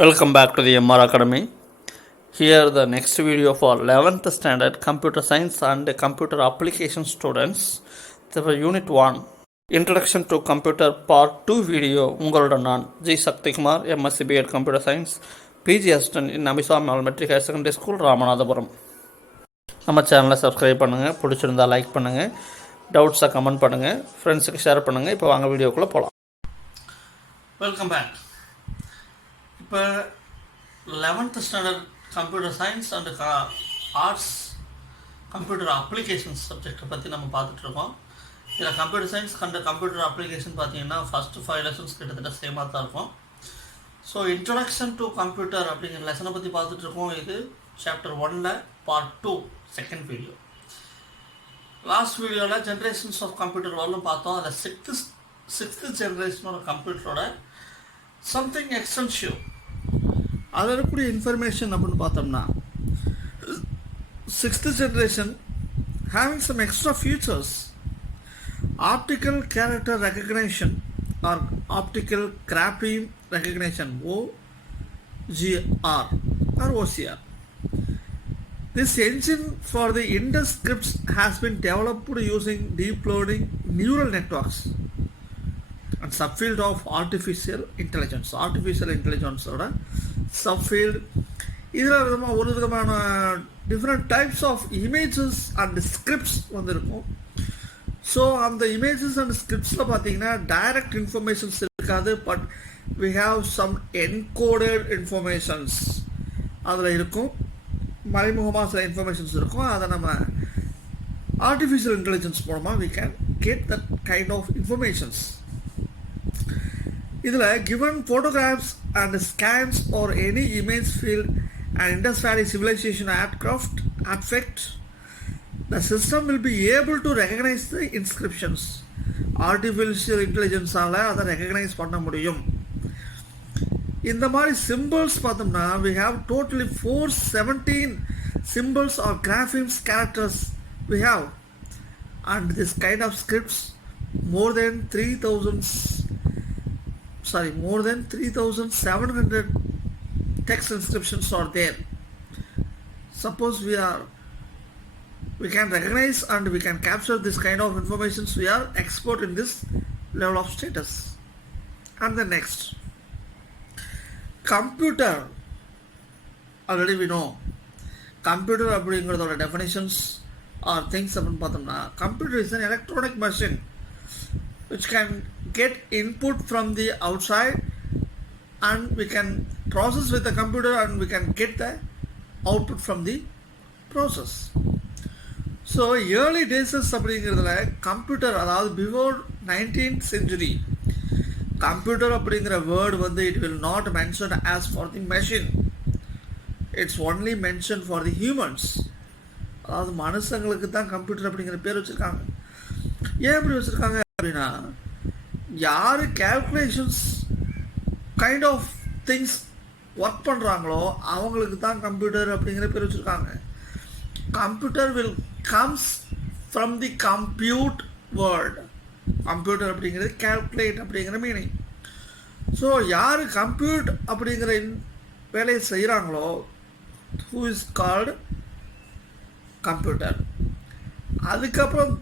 Welcome back to the MR Academy. Here the next video for 11th standard computer science and computer application students. The unit 1 introduction to computer part 2 video உங்களுடன் நான் G Sakthikumar MSc BEd computer science PG assistant in Abhisam matric higher secondary school Ramanathapuram. நம்ம சேனலை subscribe பண்ணுங்கள், பிடிச்சிருந்தா like பண்ணுங்கள், டவுட்ஸை comment பண்ணுங்கள், ஃப்ரெண்ட்ஸுக்கு share பண்ணுங்கள். இப்போ வாங்க வீடியோக்குள்ளே போகலாம். Welcome back. இப்போ 11th standard computer science and arts computer applications சப்ஜெக்டை பற்றி நம்ம பார்த்துட்ருக்கோம். இதில் கம்ப்யூட்டர் சயின்ஸ் கம்ப்யூட்டர் அப்ளிகேஷன் பார்த்தீங்கன்னா ஃபஸ்ட்டு 5 லெசன்ஸ் கிட்டத்தட்ட சேமாக தான் இருக்கும். ஸோ இன்ட்ரடக்ஷன் டு கம்ப்யூட்டர் அப்படிங்கிற லெசனை பற்றி பார்த்துட்ருக்கோம். இது சாப்டர் 1ல் பார்ட் 2 செகண்ட் வீடியோ. லாஸ்ட் வீடியோவில் ஜென்ரேஷன்ஸ் ஆஃப் கம்ப்யூட்டர் வரலும் பார்த்தோம். அதில் சிக்ஸ்த்து ஜென்ரேஷனோட கம்ப்யூட்டரோட சம்திங் எக்ஸ்டென்சிவ் அதில் இருக்கக்கூடிய இன்ஃபர்மேஷன் அப்படின்னு பார்த்தோம்னா, 6th generation having some extra features, optical character recognition or optical grabbing recognition OGR or OCR. This engine for the Indus scripts has been developed using deep learning neural networks and subfield of artificial intelligence. Artificial intelligence ஓட subfield இதில் ஒரு விதமான different types of images and scripts வந்துருக்கும். So அந்த images and ஸ்கிரிப்ட்ஸில் பார்த்தீங்கன்னா direct informations இருக்காது, but we have some encoded informations அதில் இருக்கும். மறைமுகமாக சில இன்ஃபர்மேஷன்ஸ் இருக்கும். அதை நம்ம ஆர்டிஃபிஷியல் இன்டெலிஜென்ஸ் மூலமாக we can get that kind of informations. இதில் given photographs and scans or any image field and Indus Valley civilization aircraft affect, the system will be able to recognize the inscriptions. Artificial intelligence ஆல அதை recognize பண்ண முடியும். இந்த மாதிரி symbols பார்த்தோம்னா we have totally 417 symbols or graphemes characters we have, and this kind of scripts more than 3,700 text inscriptions are there. Suppose we can recognize and we can capture this kind of information, we are expert in this level of status. And the next, computer. Already we know computer அப்படிங்கிறதோட definitions or things அப்படின்னு பார்த்தோம்னா, computer is an electronic machine which can get input from the outside and we can process with the computer and we can get the output from the process. So early days அப்படிங்கிறதுல computer, அதாவது before 19th century, computer அப்படிங்கிற word வந்து it will not mention as for the machine, it's only mentioned for the humans. அதாவது மனுஷங்களுக்கு தான் computer அப்படிங்கிற பேர் வச்சுருக்காங்க. ஏன் இப்படி வச்சுருக்காங்க அப்படின்னா, யார் calculations kind of things work பண்ணுறாங்களோ அவங்களுக்கு தான் கம்ப்யூட்டர் அப்படிங்கிற பேர் வச்சுருக்காங்க. Computer will comes from the compute world. Computer அப்படிங்கிறது கேல்குலேட் அப்படிங்கிற மீனிங். ஸோ யார் கம்ப்யூட் அப்படிங்கிற வேலையை செய்கிறாங்களோ ஹூ இஸ் கால்டு கம்ப்யூட்டர். அதுக்கப்புறம்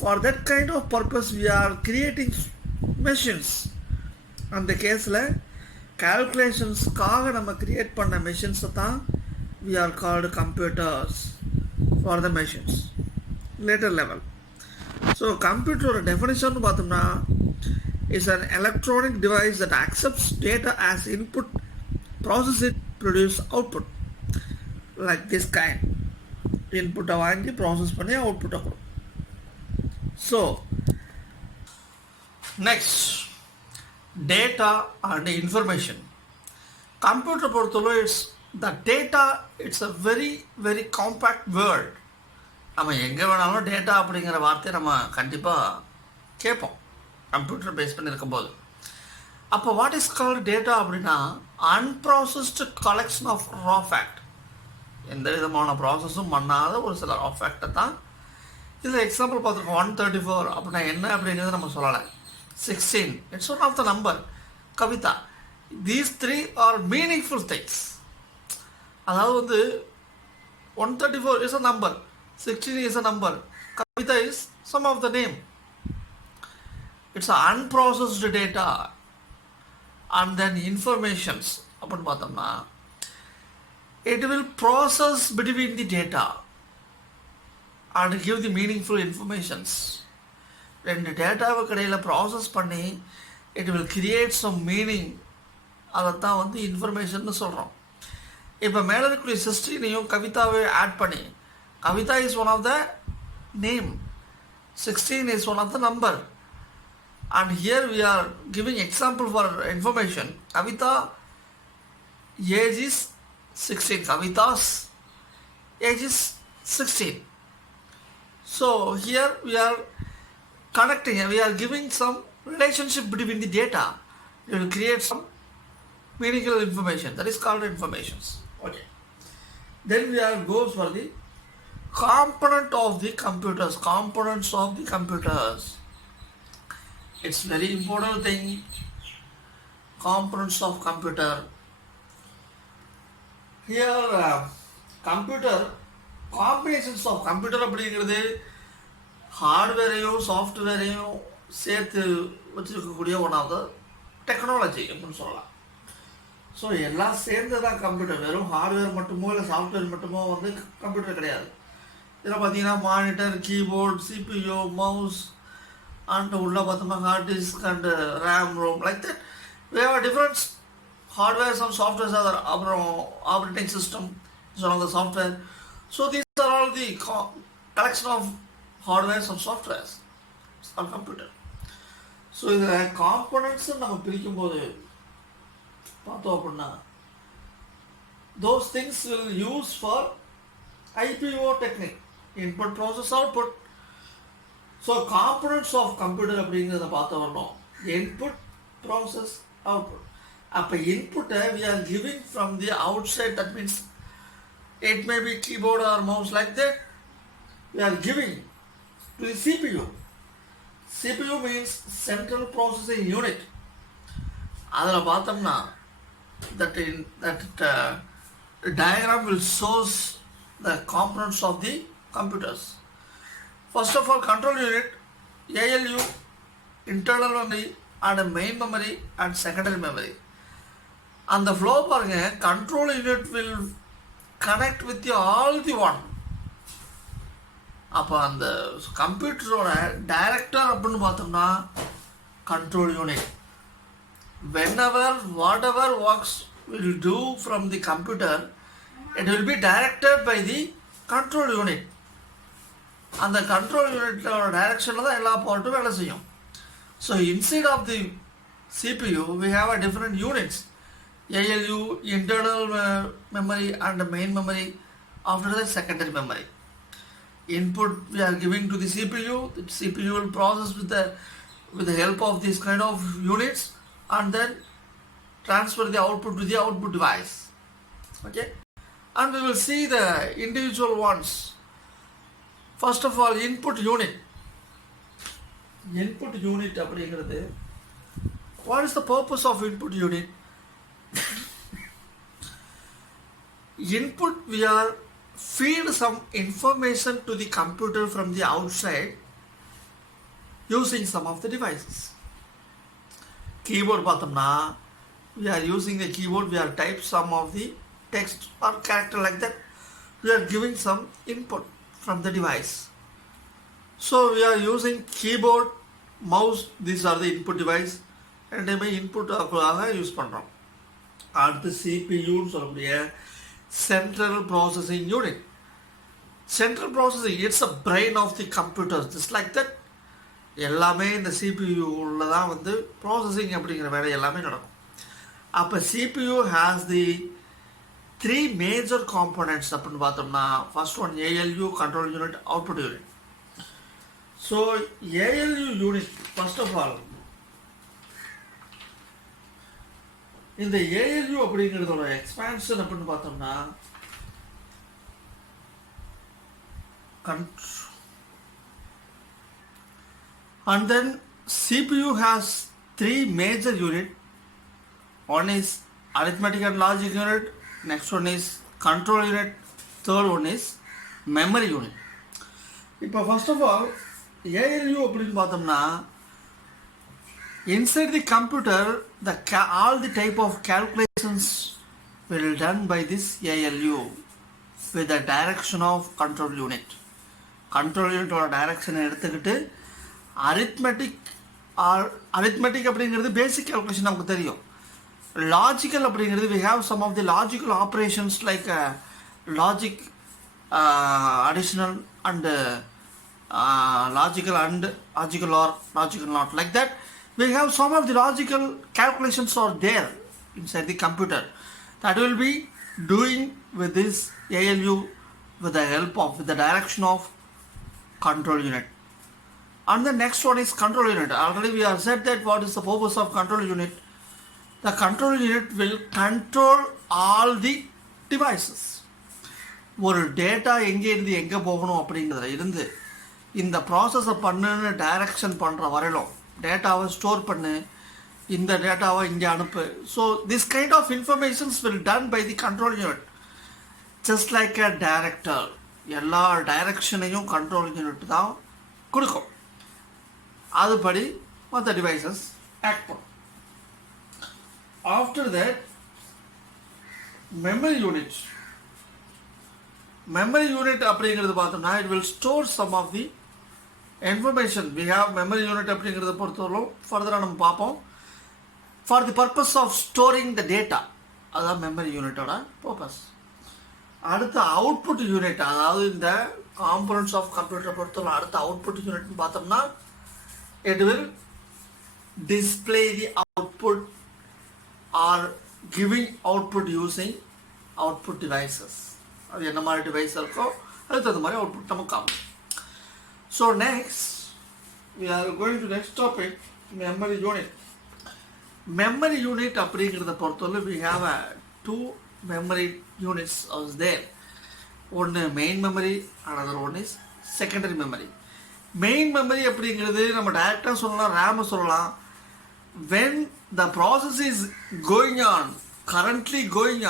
for that kind of purpose we are creating machines. அந்த கேஸில் calculationsக்காக நம்ம கிரியேட் பண்ண மெஷின்ஸை தான் we are called computers for the machines later level. So கம்ப்யூட்டரோட டெஃபினிஷன் பார்த்தோம்னா is an electronic device that accepts data as input, process it, produce output like this kind. இன்புட்டை வாங்கி process பண்ணி அவுட்புட்டை கொடுக்கும். So next, data and information. Computer பொறுத்தவரை the data, it's a very very compact word. நம்ம எங்கே வேணாலும் data அப்படிங்கிற வார்த்தையை நம்ம கண்டிப்பாக கேட்போம் கம்ப்யூட்டர் பேஸ் பண்ணி இருக்கும்போது. அப்போ வாட் இஸ் கால்டு டேட்டா அப்படின்னா unprocessed collection of raw fact. எந்த விதமான ப்ராசஸும் பண்ணாத ஒரு சில ரா ஃபேக்டை தான். இதில் எக்ஸாம்பிள் பார்த்துருக்கோம். 134 அப்படின்னா என்ன அப்படிங்கிறது நம்ம சொல்லலை. 16 it's one of the number. Kavitha these three are meaningful things. அதாவது வந்து 134 is a number, 16 is a number, Kavita is some of the name. It's unprocessed data and then informations அப்படின்னு பார்த்தோம்னா it will process between the data and give the meaningful informations. ரெண்டு டேட்டாவை கடையில் process பண்ணி it will create some meaning. அதைத்தான் வந்து information சொல்கிறோம். இப்போ மேலே இருக்கக்கூடிய சிஸ்டீனையும் கவிதாவை ஆட் பண்ணி Kavitha is one of the name, 16 is one of the number, and here we are giving example for information. Kavita age is 16, Kavita's age is 16. So here we are connecting, we are giving some relationship between the data. We will create some meaningful information, that is called informations. Okay, then we are goes for the component of the computers, components of the computers. It's very important thing, components of computer. Here computer, combinations of computer அப்படிங்கிறது ஹார்ட்வேரையும் சாஃப்ட்வேரையும் சேர்த்து வச்சுருக்கக்கூடிய one of the technology அப்படின்னு சொல்லலாம். So எல்லாம் சேர்ந்து தான் computer, வெறும் hardware மட்டுமோ இல்லை சாஃப்ட்வேர் மட்டுமோ வந்து கம்ப்யூட்டர் கிடையாது. இதில் பார்த்தீங்கன்னா monitor, keyboard, CPU, mouse and உள்ள பார்த்தோம்னா hard disk and RAM, ROM, like that we have a different hardware, some softwares are அப்புறம் operating system is one of the software. So these are all the collection of hardware, some softwares on computer. So இதில் components நம்ம பிரிக்கும் போது பார்த்தோம் அப்படின்னா those things will use for IPO technique, input process output. So components of computer அப்படிங்கிறத பார்த்த வரணும், input process output. அப்போ இன்புட்டை we are giving from the outside, that means it may be keyboard or mouse like that, we are giving to the CPU. CPU means central processing unit. அதில் பார்த்தோம்னா that diagram will shows the components of the computers. First of all, control unit, ALU, internal memory and main memory and secondary memory. And the flow பாருங்க, control unit will connect with the all the one. அப்போ அந்த கம்ப்யூட்டரோட director அப்படின்னு பார்த்தோம்னா control unit. Whenever whatever works will do from the computer, it will be directed by the control unit. அந்த control யூனிட்டோட டைரக்ஷனில் தான் எல்லா பார்ட்டும் வேலை செய்யும். So inside of the CPU we have a different units, ALU, internal memory and main memory, after that secondary memory. Input we are giving to the CPU, the CPU will process with the help of these kind of units and then transfer the output to the output device. Okay, and we will see the individual ones. First of all, input unit. Input unit அப்படிங்கிறது, what is the purpose of input unit? Input, we are feed some information to the computer from the outside using some of the devices. Keyboard பார்த்தோம்னா we are using the keyboard, we are type some of the text or character like that, we are giving some input from the device. So we are using keyboard, mouse, these are the input device, ரெண்டுமே input use பண்ணுறோம். அடுத்து சிபியூன்னு சொல்லக்கூடிய central processing unit. Central processing, it's a brain of the computers, just like that. எல்லாமே இந்த சிபியூவில் தான் வந்து processing அப்படிங்கிற வேலை எல்லாமே நடக்கும். அப்போ CPU has the 3 major components அப்படின்னு பார்த்தோம்னா, first one ALU, control unit, output unit. So ALU unit, first of all இந்த ALU அப்படிங்கிறதோட எக்ஸ்பான்ஷன் அப்படின்னு பார்த்தோம்னா, and then CPU has 3 major unit, One is arithmetic and logic unit, next one is control unit, third one is memory unit. இப்போ first of all ALU அப்படின்னு பார்த்தோம்னா inside the computer all the type of calculations will done by this ALU with the direction of control unit. Control unit ஓட டைரக்ஷனை எடுத்துக்கிட்டு arithmetic அப்படிங்கிறது பேசிக் calculation நமக்கு தெரியும். Logical அப்படிங்கிறது we have some of the logical operations like logic additional and logical and logical or logical not, like that we have some of the logical calculations are there inside the computer that will be doing with this ALU with the help of with the direction of control unit. And the next one is control unit. Already we have said that what is the purpose of control unit. The control unit will control all the devices. ஒரு data எங்கே இருந்து எங்கே போகணும் அப்படிங்கிறதுல இருந்து இந்த ப்ராசஸை பண்ணுன்னு டைரக்ஷன் பண்ணுற வரையிலும் டேட்டாவை ஸ்டோர் பண்ணு, இந்த டேட்டாவை இங்கே அனுப்பு. So this kind of informations will done by the control unit just like a director. எல்லா டைரக்ஷனையும் கண்ட்ரோல் யூனிட் தான் கொடுக்கும். அதுபடி மற்ற டிவைசஸ் ஆக்ட் பண்ணும். After that, memory unit அப்படிங்கிறது பார்த்தோம்னா it will store some of the information. We have memory unit அப்படிங்கிறத பொறுத்தவரைக்கும் ஃபர்தராக நம்ம பார்ப்போம். For the purpose of storing the data, அதான் மெமரி யூனிட்டோட பர்பஸ். அடுத்த அவுட்புட் யூனிட், அதாவது இந்த காம்பனன்ட்ஸ் ஆஃப் கம்ப்யூட்டரை பொறுத்தவரை அடுத்த அவுட்புட் யூனிட்னு பார்த்தோம்னா it will display the output or giving output using output devices. அது என்ன மாதிரி டிவைஸ் இருக்கோ அதுக்கு தகுந்த மாதிரி அவுட்புட் நமக்கு காணும். So next we are going to next topic, memory unit. Memory unit அப்படிங்கிறத பொறுத்தவரை we have two memory units is there. ஒன்று main memory, another one is secondary memory. Main memory அப்படிங்கிறது நம்ம டைரெக்டாக சொல்லலாம், ரேமை சொல்லலாம். When the process is going on, currently going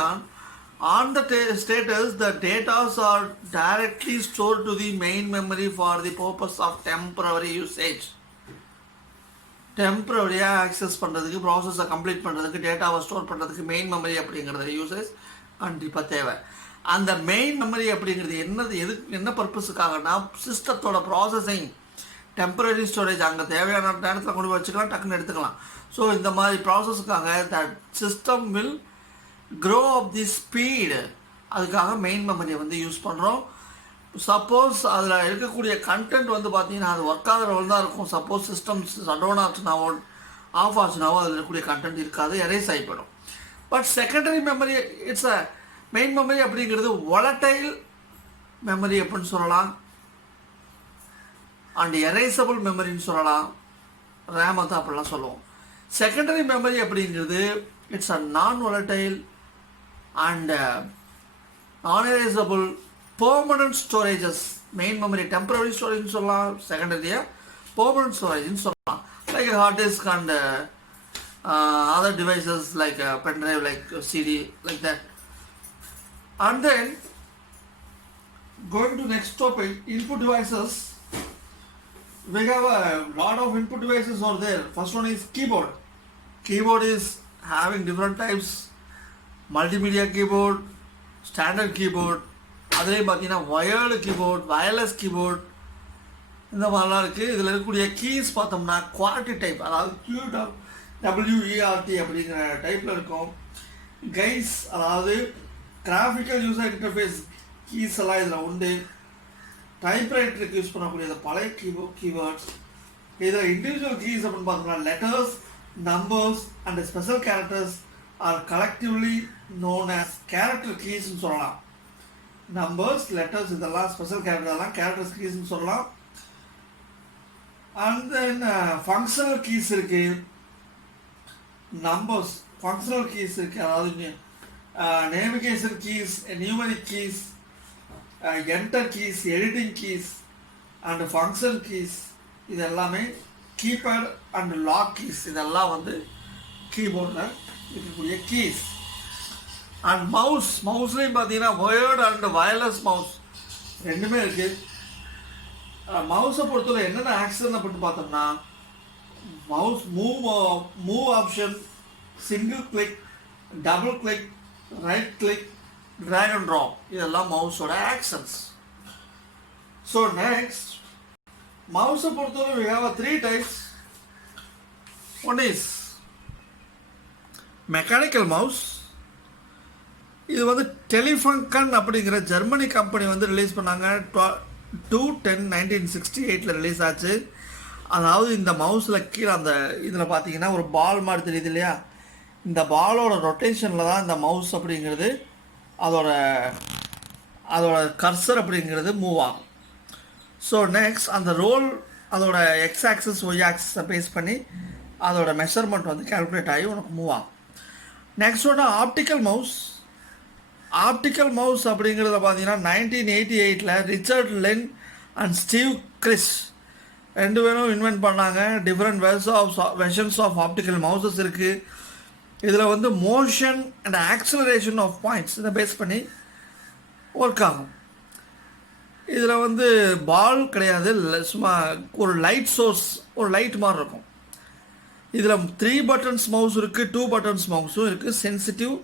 on the status, the data are directly stored to the main memory for the purpose of temporary usage. டெம்பரரியாக access பண்ணுறதுக்கு, ப்ராசஸை complete பண்ணுறதுக்கு, டேட்டாவை ஸ்டோர் பண்ணுறதுக்கு மெயின் மெமரி அப்படிங்கிறது usage கண்டிப்பாக தேவை. அந்த மெயின் மெமரி அப்படிங்கிறது என்ன பர்பஸுக்காகனா சிஸ்டத்தோட ப்ராசஸிங், டெம்பரரி ஸ்டோரேஜ், அங்கே தேவையான நேரத்தில் கொண்டு வச்சுக்கலாம், டக்குன்னு எடுத்துக்கலாம். ஸோ இந்த மாதிரி ப்ராசஸுக்காக that system will grow up the speed, அதுக்காக மெயின் மெமரியை வந்து யூஸ் பண்ணுறோம். சப்போஸ் அதில் இருக்கக்கூடிய கண்டென்ட் வந்து பார்த்தீங்கன்னா அது ஒர்க் ஆகிற தான் இருக்கும். சப்போஸ் சிஸ்டம் ஷட் டவுன் ஆச்சுனாவோ ஆஃப் ஆச்சுனாவோ அதில் இருக்கக்கூடிய கண்டென்ட் இருக்காது, எரேஸ் ஆகிப்படும். But secondary memory it's a main memory அப்படிங்கிறது volatile மெமரி அப்படின்னு சொல்லலாம், அண்ட் எரேசபிள் மெமரின்னு சொல்லலாம், ரேமை தான் அப்படிலாம் சொல்லுவோம். செகண்டரி மெமரி அப்படிங்கிறது it's a non volatile and non erasable permanent storages. Main memory temporary ஸ்டோரேஜ்னு சொல்லலாம், செகண்டரியாக பெர்மனன்ட் ஸ்டோரேஜ்னு சொல்லலாம். Like hard disk and other devices like a pen drive, like a CD, like that. And then going to next topic, input devices. We have a lot of input devices are there. First one is keyboard. Keyboard is having different types: multimedia keyboard, standard keyboard, அதிலே பார்த்தீங்கன்னா wired keyboard, wireless keyboard, இந்த மாதிரிலாம் இருக்குது. இதில் இருக்கக்கூடிய keys பார்த்தோம்னா quality type, அதாவது WERT அப்படிங்கிற டைப்பில் இருக்கும். கைஸ், அதாவது கிராஃபிக்கல் யூசர் இன்டர்ஃபேஸ் கீஸ் எல்லாம் இதில் உண்டு. டைப்ரைட்டருக்கு யூஸ் பண்ணக்கூடிய பழைய கீவேர்ட்ஸ். இதில் இண்டிவிஜுவல் கீஸ் அப்படின்னு பார்த்தோம்னா letters, numbers and special characters are collectively known as character கீஸ்ன்னு சொல்லலாம். நம்பர்ஸ், லெட்டர்ஸ் இதெல்லாம் ஸ்பெஷல் கேரக்டர், எல்லாம் கேரக்டர்ஸ் கீஸ்ன்னு சொல்லலாம். அண்ட் தென் ஃபங்க்ஷனல் கீஸ் இருக்குது. நம்பர்ஸ் ஃபங்க்ஷனல் கீஸ் இருக்குது, அதாவது navigation keys, numeric keys, enter keys, editing keys and function keys. இது எல்லாமே கீபேட் அண்ட் லாக் கீஸ், இதெல்லாம் வந்து கீபோர்டில் இருக்கக்கூடிய கீஸ். அண்ட் மவுஸ்லேயும் பார்த்தீங்கன்னா ஒயர்டு அண்ட் வயர்லெஸ் மவுஸ் ரெண்டுமே இருக்குது. மவுஸை பொறுத்தவரை என்னென்ன ஆக்ஷன் அப்படின்னு பார்த்தோம்னா mouse move option, single click, double click, right click, drag and drop இதெல்லாம் மவுஸோட ஆக்ஷன்ஸ். ஸோ நெக்ஸ்ட் மவுஸை பொறுத்தவரை we have 3 types. One is mechanical mouse. இது வந்து டெலிஃபங்கன் அப்படிங்கிற ஜெர்மனி கம்பெனி வந்து ரிலீஸ் பண்ணாங்க. 2/10/1968 ரிலீஸ் ஆச்சு. அதாவது இந்த மவுஸில் கீழே அந்த இதில் பார்த்தீங்கன்னா ஒரு பால் மாதிரி தெரியுது இல்லையா, இந்த பாலோட ரொட்டேஷனில் தான் இந்த மவுஸ் அப்படிங்கிறது அதோட கர்சர் அப்படிங்கிறது மூவ் ஆகும். ஸோ நெக்ஸ்ட் அந்த ரோல் அதோட எக்ஸ் ஆக்சஸ் ஒய் ஆக்சஸை பேஸ் பண்ணி அதோட மெஷர்மெண்ட் வந்து கால்குலேட் ஆகி உனக்கு மூவ் ஆகும். நெக்ஸ்ட் ஒன்று ஆப்டிக்கல் மவுஸ். ஆப்டிக்கல் மவுஸ் அப்படிங்கிறத பார்த்தீங்கன்னா 1988 Richard Lyon and Steve Kirsch ரெண்டு பேரும் இன்வென்ட் பண்ணாங்க. Different versions of optical mouses இருக்குது. இதில் வந்து motion and acceleration of points இதை பேஸ் பண்ணி ஒர்க் ஆகும். இதில் வந்து பால் கிடையாது, சும்மா ஒரு லைட் சோர்ஸ், ஒரு லைட் மாதிரி இருக்கும். இதில் 3 பட்டன்ஸ் மவுஸ் இருக்குது, 2 பட்டன்ஸ் மவுஸும் இருக்குது. சென்சிட்டிவ்,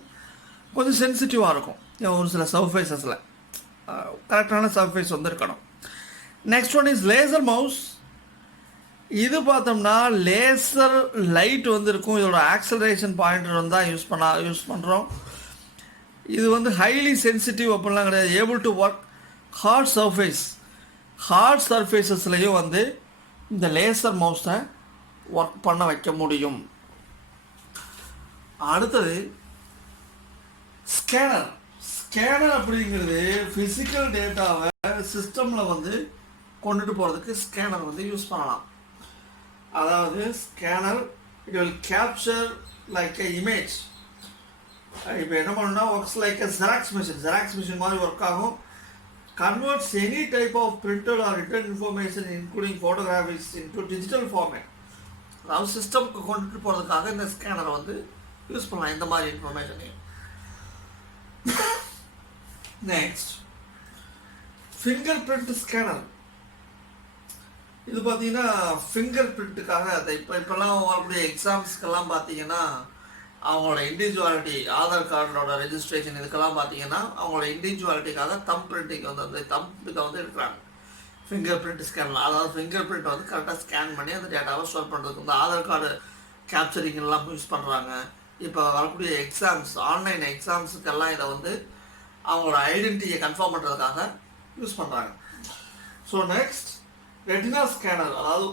கொஞ்சம் சென்சிட்டிவாக இருக்கும் ஒரு சில சர்ஃபேஸஸில். கரெக்டான சர்ஃபேஸ் வந்து இருக்கணும். Next one is laser mouse. இது பார்த்தோம்னா லேசர் லைட் வந்து இருக்கும். இதோட ஆக்சலரேஷன் பாயிண்டர் வந்து தான் யூஸ் பண்ணுறோம். இது வந்து ஹைலி சென்சிட்டிவ் அப்படிலாம் கிடையாது. ஏபிள் டு ஒர்க் ஹார்ட் சர்ஃபேஸஸ்லையும் வந்து இந்த லேசர் மவுஸை ஒர்க் பண்ண வைக்க முடியும். அடுத்தது ஸ்கேனர் அப்படிங்கிறது ஃபிசிக்கல் டேட்டாவை சிஸ்டமில் வந்து கொண்டுட்டு போகிறதுக்கு ஸ்கேனர் வந்து யூஸ் பண்ணலாம். அதாவது scanner it will capture like a image. இப்போ என்ன பண்ணணும்னா works like a xerox machine மாதிரி ஒர்க் ஆகும். Converts any type of printed or written information including photographics into digital format. அதாவது சிஸ்டம்க்கு கொண்டுட்டு போகிறதுக்காக இந்த ஸ்கேனரை வந்து யூஸ் பண்ணலாம், இந்த மாதிரி இன்ஃபர்மேஷனையும். Next finger print scanner. இது பார்த்தீங்கன்னா ஃபிங்கர் பிரிண்ட்டுக்காக அதை இப்போல்லாம் வரக்கூடிய எக்ஸாம்ஸ்க்கெல்லாம் பார்த்தீங்கன்னா அவங்களோட இண்டிவிஜுவாலிட்டி, ஆதார் கார்டோட ரெஜிஸ்ட்ரேஷன் இதுக்கெல்லாம் பார்த்தீங்கன்னா அவங்களோட இண்டிவிஜுவாலிட்டிக்காக தம் பிரிண்டிங் வந்து அந்த தம் இதை வந்து எடுக்கிறாங்க ஃபிங்கர் பிரிண்ட் ஸ்கேனில். அதாவது ஃபிங்கர் பிரிண்ட் வந்து கரெக்டாக ஸ்கேன் பண்ணி அந்த டேட்டாவை ஸ்டோர் பண்ணுறதுக்கு வந்து ஆதார் கார்டு கேப்சரிங் எல்லாம் யூஸ் பண்ணுறாங்க. இப்போ வரக்கூடிய ஆன்லைன் எக்ஸாம்ஸுக்கெல்லாம் இதை வந்து அவங்களோட ஐடென்டிட்டியை கன்ஃபார்ம் பண்ணுறதுக்காக யூஸ் பண்ணுறாங்க. So next retina scanner. அதாவது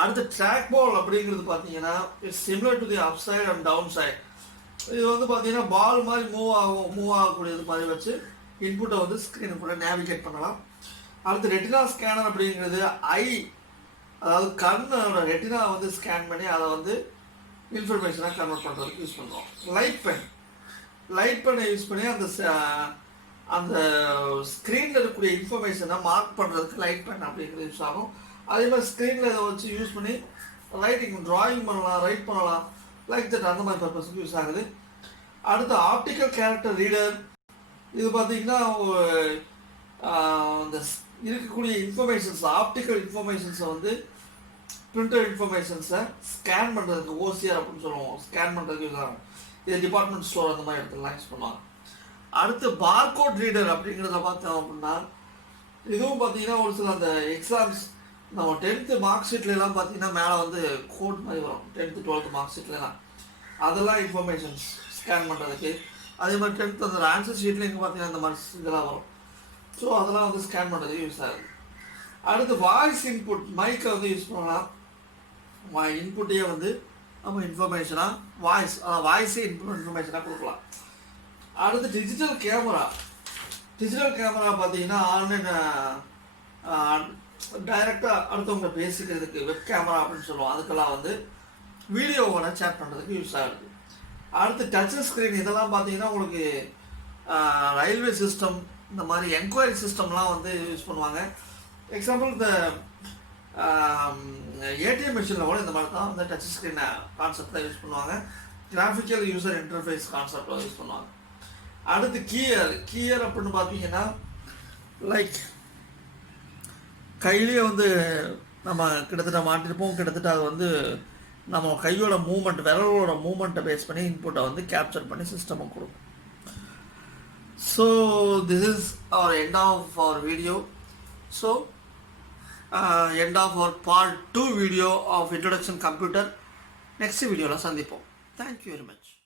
அடுத்த ட்ராக் பால் அப்படிங்கிறது பார்த்தீங்கன்னா it's similar to the up side and down side. இது வந்து பார்த்தீங்கன்னா பால் மாதிரி மூவ் ஆகக்கூடியது மாதிரி வச்சு இன்புட்டை வந்து ஸ்க்ரீனுக்குள்ளே நேவிகேட் பண்ணலாம். அடுத்து ரெட்டினா ஸ்கேனர் அப்படிங்கிறது அதாவது கண்ணோட ரெட்டினா வந்து ஸ்கேன் பண்ணி அதை வந்து இன்ஃபர்மேஷனாக கன்வெர்ட் பண்ணுறதுக்கு யூஸ் பண்ணுறோம். லைட் பென்னை யூஸ் பண்ணி அந்த ஸ்க்ரீனில் இருக்கக்கூடிய இன்ஃபர்மேஷனை மார்க் பண்ணுறதுக்கு லைட் பென் அப்படிங்கிறது யூஸ் ஆகும். அதே மாதிரி ஸ்க்ரீனில் இதை வச்சு யூஸ் பண்ணி ட்ராயிங் பண்ணலாம், ரைட் பண்ணலாம், லைக் தட் அந்த மாதிரி பர்பஸுக்கு யூஸ் ஆகுது. அடுத்து ஆப்டிக்கல் கேரக்டர் ரீடர். இது பார்த்தீங்கன்னா இந்த இருக்கக்கூடிய ஆப்டிக்கல் இன்ஃபர்மேஷன்ஸை வந்து பிரிண்டட் இன்ஃபர்மேஷன்ஸை ஸ்கேன் பண்ணுறதுக்கு ஓசிஆர் அப்படின்னு சொல்லுவோம், ஸ்கேன் பண்ணுறதுக்கு யூஸ் ஆகும். இது டிபார்ட்மெண்ட் ஸ்டோர் அந்த மாதிரி இடத்துலலாம் யூஸ் பண்ணுவாங்க. அடுத்து பார்கோட் ரீடர் அப்படிங்கிறத பார்த்தோம் அப்படின்னா இதுவும் பார்த்தீங்கன்னா ஒரு சில அந்த எக்ஸாம்ஸ் நம்ம 10th மார்க் ஷீட்லாம் பார்த்தீங்கன்னா மேலே வந்து கோட் மாதிரி வரும். 10th 12th மார்க் ஷீட்லாம் அதெல்லாம் இன்ஃபர்மேஷன்ஸ் ஸ்கேன் பண்ணுறதுக்கு. அதே மாதிரி 10th அந்த ஆன்சர் ஷீட்லேயும் இங்கே பார்த்தீங்கன்னா இந்த மாதிரி இதெல்லாம் வரும். ஸோ அதெல்லாம் வந்து ஸ்கேன் பண்ணுறதுக்கு யூஸ் ஆகுது. அடுத்து வாய்ஸ் இன்புட், மைக்கை வந்து யூஸ் பண்ணலாம். இன்புட்டையே வந்து நம்ம இன்ஃபர்மேஷனாக வாய்ஸே இன்ஃபர்மேஷனாக கொடுக்கலாம். அடுத்து டிஜிட்டல் கேமரா பார்த்தீங்கன்னா ஆன்லைன் டைரெக்டாக அடுத்தவங்க பேசிக்கிறதுக்கு வெப் கேமரா அப்படின்னு சொல்லுவோம். அதுக்கெல்லாம் வந்து வீடியோவோட சேட் பண்ணுறதுக்கு யூஸ் ஆகுது. அடுத்து டச் ஸ்க்ரீன். இதெல்லாம் பார்த்தீங்கன்னா உங்களுக்கு ரயில்வே சிஸ்டம் இந்த மாதிரி என்கொயரி சிஸ்டம்லாம் வந்து யூஸ் பண்ணுவாங்க. எக்ஸாம்பிள் இந்த ஏடிஎம் மிஷினில் கூட இந்த மாதிரி தான் வந்து டச் ஸ்க்ரீனை கான்செப்ட் தான் யூஸ் பண்ணுவாங்க. கிராஃபிக்கல் யூசர் இன்டர்ஃபேஸ் கான்செப்டில் யூஸ் பண்ணுவாங்க. அடுத்து கியர் அப்படின்னு பார்த்தீங்கன்னா லைக் கையிலேயே வந்து நம்ம கிட்டத்தட்ட மாட்டிருப்போம். கிட்டத்தட்ட அது வந்து நம்ம கையோட மூமெண்ட், விரலோட மூமெண்ட்டை பேஸ் பண்ணி இன்புட்டை வந்து கேப்சர் பண்ணி சிஸ்டமுக்கு கொடுக்கும். So this is our end of our video. So end of our part 2 video of introduction computer. Next video la sandipom. Thank you very much.